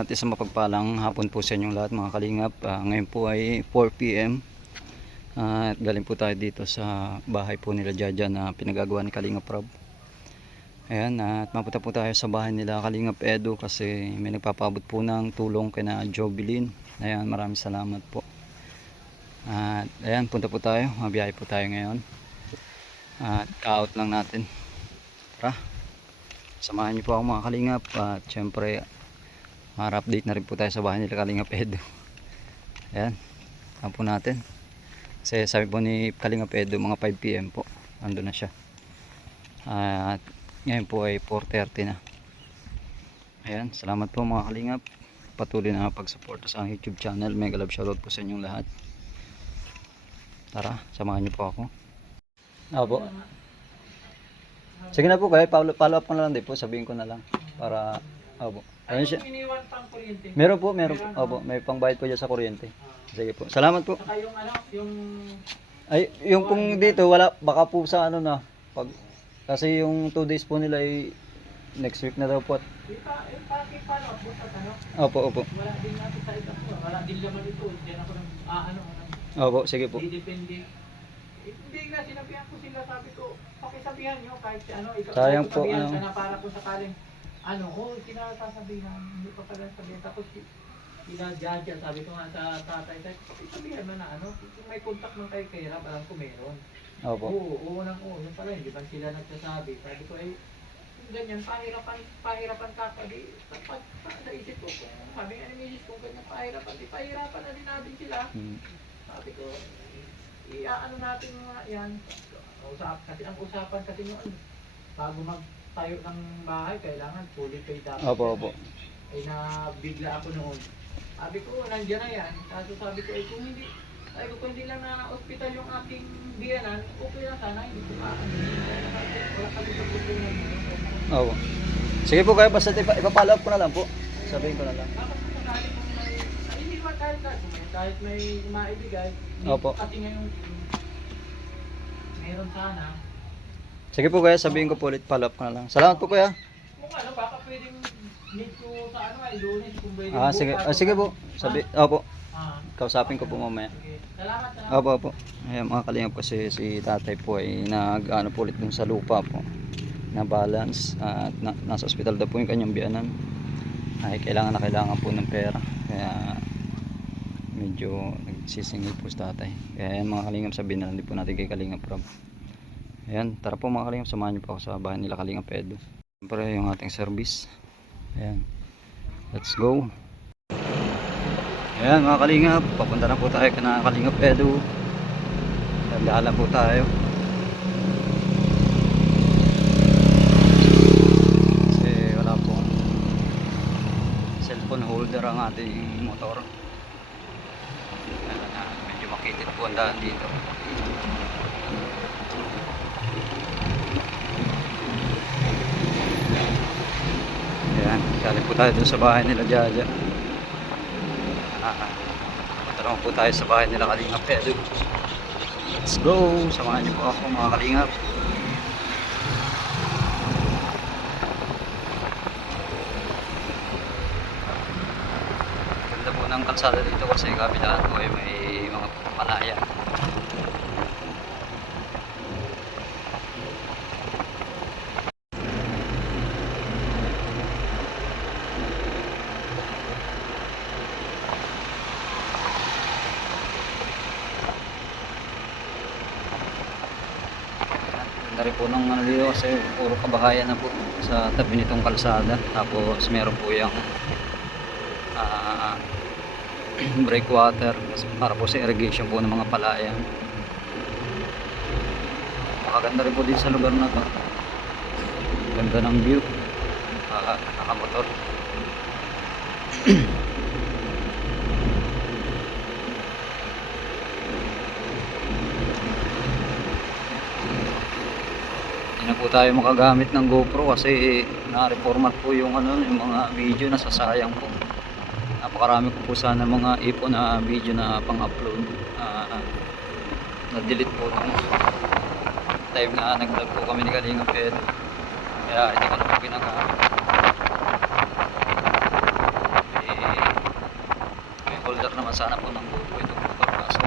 At isang mapagpalang hapon po sa inyong lahat mga kalingap. Ngayon po ay 4 PM at galing po tayo dito sa bahay po nila Jaja na pinagagawa ni Kalingap Rob. Ayan, at mapunta po tayo sa bahay nila Kalingap Edu kasi may nagpapabot po ng tulong kina Jobilin. Ayan, maraming salamat po. At ayan, punta po tayo, mabiyahe po tayo ngayon at ka-out lang natin. Tara, samahan niyo po ako mga kalingap. At syempre update na rin po tayo sa bahay nila Kalingap Edu. Ayan, saan po natin kasi sabi po ni Kalingap Edu mga 5 PM po ando na siya. At ngayon po ay 4:30 na. Ayan, salamat po mga kalingap, patuloy na pag-suporta sa YouTube channel. Mega love shoutout po sa inyong lahat. Tara, samahan niyo po ako. Opo, sige na po kayo, follow up ko na lang din po, sabihin ko na lang para opo. Ayun siya. Iniwan pang kuryente. Meron po. Opo, may pangbayad po dyan sa kuryente. Sige po. Salamat po. Saka yung ano, yung Ay, yung pong dito wala, baka po sa ano na pag kasi yung 2 days po nila ay next week na daw po. yung parking paano, butas ano? Opo. Wala din natin sa ito. Wala din naman ito. Diyan ako nang Opo, sige po. depende. Hindi na sinabihan ko sila, sabi ko, pakisabihan nyo kahit si ano, ikaw Sayang po, sabihan ano. ka na para kung sakaling sinasabihan, hindi pa pala sabihan. Tapos sila Jaja, sabi ko nga sa tatay, sabihan mo na ano, kung may contact man kayo kay Rab, alam ko meron. Opo. Oo, yun pala, hindi ba sila nagsasabi? Sabi ko, ganyan, pahirapan ka pa, di, sa isip ko, kung sabi nga ni Mrs. kung ganyan pahirapan na din natin sila. Sabi ko, iaano natin mga yan, kasi ang usapan kasi noon, bago magtayo ng bahay, kailangan fully paid dapat. Opo. Ay nabigla ako noon. Sabi ko, nandiyan na yan. Kaso sabi ko, kung hindi lang na ospital yung aking biyanan, okay lang sana, hindi ko wala kami sa problema. Opo. Sige po kayo, basta ipa-follow up ko na lang po. Sabihin ko na lang. Tapos sakali kung may, hindi naman kahit may maibigay, Opo. kasi ngayon, meron sana. Sige po kayo, sabihin ko po ulit, follow up ko na lang. Salamat po kuya. Kung ano, baka pwedeng need ko sa ano ay Lunes, kung pwedeng Sige. bukas. Sige po. Opo. Ah, Kausapin ko po mamaya. sige. Salamat. Opo. Ayan mga kalingap, kasi si tatay po ay nag-ano po ulit dun sa lupa po na balance at nasa ospital daw po yung kanyang biyanan. Ay kailangan po ng pera, kaya medyo nagsisingil po si tatay. Kaya ayan mga kalingap, sabihin na lang din po natin kay Kalingap Rob. Ayan, tara po mga kalingap, samahan niyo po ako sa bahay nila Kalingap Edu. Siyempre yung ating service. Ayan, let's go. Ayan mga kalingap, papunta na po tayo kana Kalingap Edu. Dala po tayo kasi wala pong cellphone holder ang ating motor. Medyo makitid po ang daan dito. Ayan, galing po tayo dun sa bahay nila Jaja. Punta naman po tayo sa bahay nila Kalingap Edu. Let's go! Samahan niyo po ako mga kalingap. Ganda po ng kalsada dito kasi kabilaan po ay may mga palaya. Ganda rin po ng ano dito kasi puro kabahayan na po sa tabi nitong kalsada. Tapos meron po yung breakwater para po sa irrigation po ng mga palayan. Makaganda rin po dito sa lugar na to. Ganda ng view. Nakamotor. Yan na po tayo makagamit ng GoPro kasi na-reformat po yung yung mga video na sasayang po. Napakarami ko po sana mga ipon na video na pang-upload. Na-delete po nung time na nag-vlog po kami ni Kalinga Ped. Kaya hindi ko na po ginagamit. May holder naman sana po ng GoPro itong motor, kaso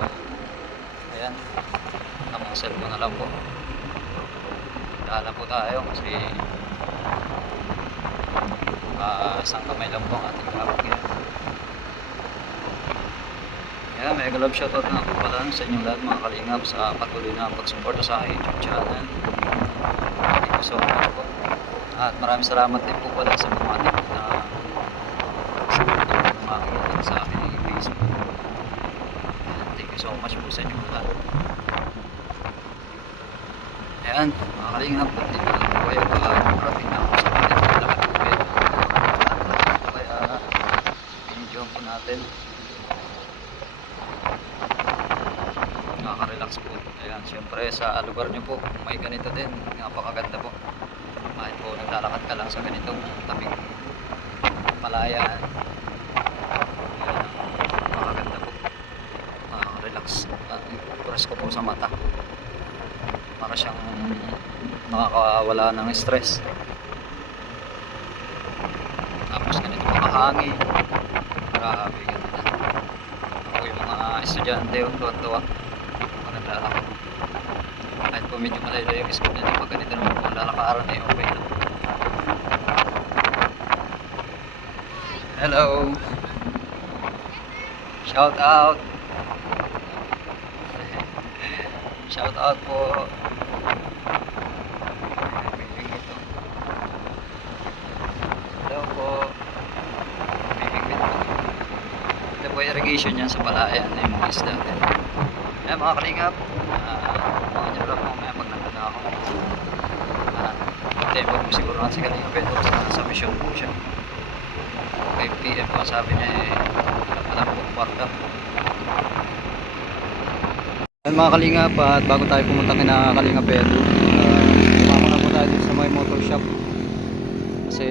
ayan, tamang cellphone na lang po. Dala po tayo kasi isang kamay lang po ang ating hawak ngayon. Kaya mega love shoutout na po pala sa inyong lahat mga kalingap sa patuloy na pagsuporta sa aking YouTube channel. Thank you so much po. At maraming salamat din po pala sa mga tip na makikita sa aking Facebook. Thank you so much po sa inyong lahat. Ayan, mga kalingap, dito lang po kayo parating na ako sa ating pinakatupid. Kaya binidyohan po natin. Nakaka-relax po. Ayan, syempre sa lugar nyo po, may ganito din. Napakaganda po. Kahit po naglalakad ka lang sa ganitong tabing palayaan. Ayan, napakaganda po. Nakaka-relax. At presko po sa mata. Para siyang nakakawala ng stress. Tapos ganito makahangin. Grabe, ganda. Ako yung mga estudyante yung tuwa-tuwa. Naglalakad. Kahit po medyo malayo yung school nila, pag ganito naman po lalakaran eh, okay lang. Hello! Shout out! Shout out po! Hello po! Bibigwit po. Ito po irrigation yan sa palayan na yung mga isda. Ayan mga kalingap, mga nyo lang mamaya pag nandun na ako. Tayo po siguro natin si Kalinga Ped kasi nasa mission po siya. 5 PM po sabi niya alam po kwarta. Ayan mga kalingap, at bago tayo pumunta kina Kalinga Ped, sumama na po tayo dito sa may motor shop. Kasi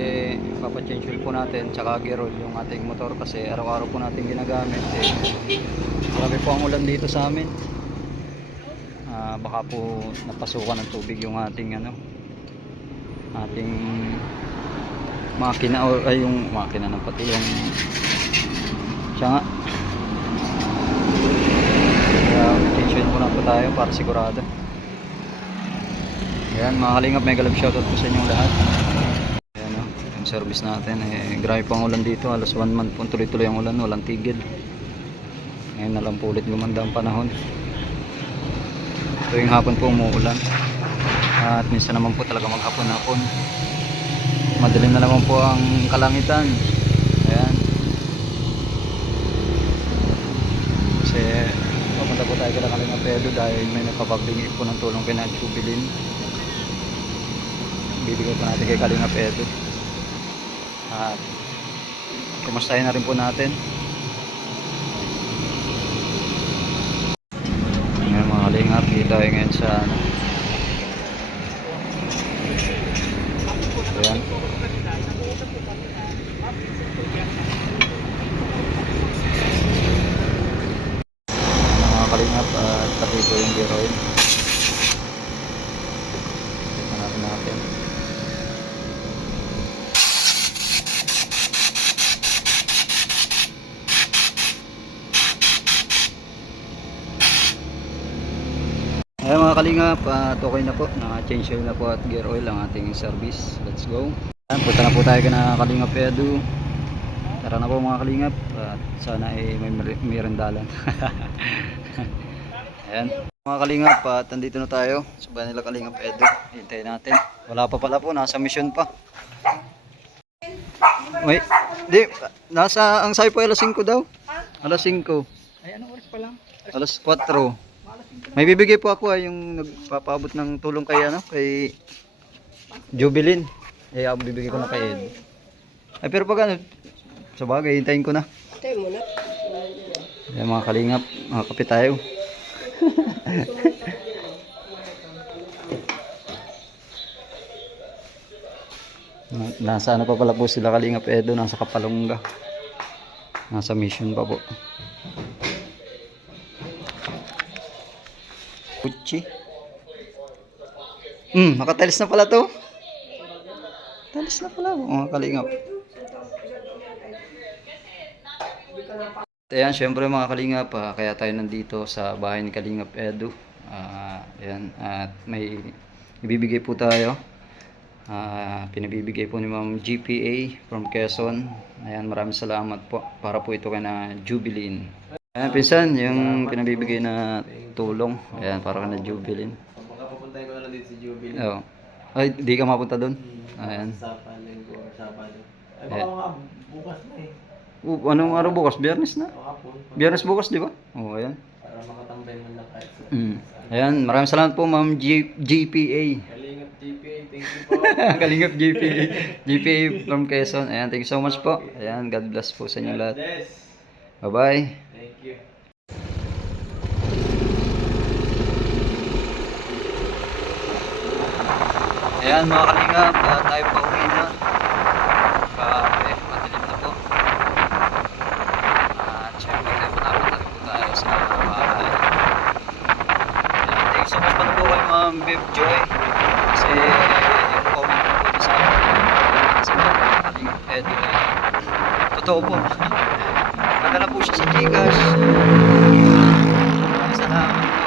papachange oil po natin tsaka gear oil yung ating motor kasi araw-araw po natin ginagamit. Grabe po ang ulan dito sa amin. Baka po napasukan ng tubig yung ating ating makina o ay yung makina ng pati yung siya nga. Kaya change oil muna po tayo para sigurado. Ayan mga kalingap, mega love shoutout po sa inyong lahat. Ayan yung service natin grabe po ang ulan dito, halos 1 month po tuloy-tuloy ang ulan, walang tigil. Ngayon na lang po ulit gumanda ang panahon. Tuwing hapon po umuulan. At minsan naman po talaga maghapon-hapon. Madilim na naman po ang kalangitan. Ayan. Kasi pupunta po tayo kay Kalinga Ped dahil may nagpapaglingi po ng tulong kay Jubilin. Bibigay po natin kay Kalinga Ped. At kumustahin na rin po natin. Kalingap, dito tayo ngayon sa ayan. Mga kalingap, tabi ko yung gear oil. Tignan natin. Ayan mga kalingap, okay na po, na-change oil na po at gear oil ang ating service. Let's go. Ayan, punta na po tayo na Kalinga Ped. Tara na po mga kalingap, at sana ay may merendalan. Ayan mga kalingap, at nandito na tayo sa bahay nila Kalinga Ped. Hintayin natin, wala pa pala po, nasa mission pa. May, di, nasa, ang sabi po alas 5 daw. Alas 5. Ay, anong oras pa lang? Alas 4. May bibigay po ako yung nagpapaabot ng tulong kay kay Jubilin. Bibigay ko na kay Ed. Ay pero pag sa bagay, hintayin ko na. Hintayin mo na. Ayan mga kalingap, mga kape tayo. Nasa ano pa pala po sila Kalingap Edo, nasa Kapalongga. Nasa mission pa po. Gucci. Nakatalis na pala to. Talis na pala po mga Kalingap. Ayan, syempre mga Kalingap, kaya tayo nandito sa bahay ni Kalingap Edu. Ayan, at may ibibigay po tayo. Pinabibigay po ni Ma'am GPA from Quezon. Ayan, maraming salamat po. Para po ito kay na Jubilin. Ayan, pinsan, yung pinabibigay na tulong. Ayan, para kay na Jubilin. Papuntahin ko na lang dito si Jubil. Oo. Ay, di ka mapunta doon? Ayan. Sapaling ko or sapaling. Ay, baka nga, bukas na eh. Anong araw bukas? Biyernes na? Kahapon. Biyernes bukas, di ba? Oo, ayan. Para makatambay man lang kahit sa... Ayan, maraming salamat po Ma'am GPA. Kalingap GPA, thank you po. Kalingap GPA. GPA from Quezon. Ayan, thank you so much po. Ayan, God bless po sa inyo lahat. Yes. Bye-bye. Thank you. Ayan mga Kalingap, tayo pa uwi na. Madilim na po. At syempre, napunta po tayo sa bahay. Thank you so much po kay Ma'am Bev Joy. Kasi yung comment po po sa Kalingap Edu. Totoo po. Padala po siya sa Gcash. Salamat.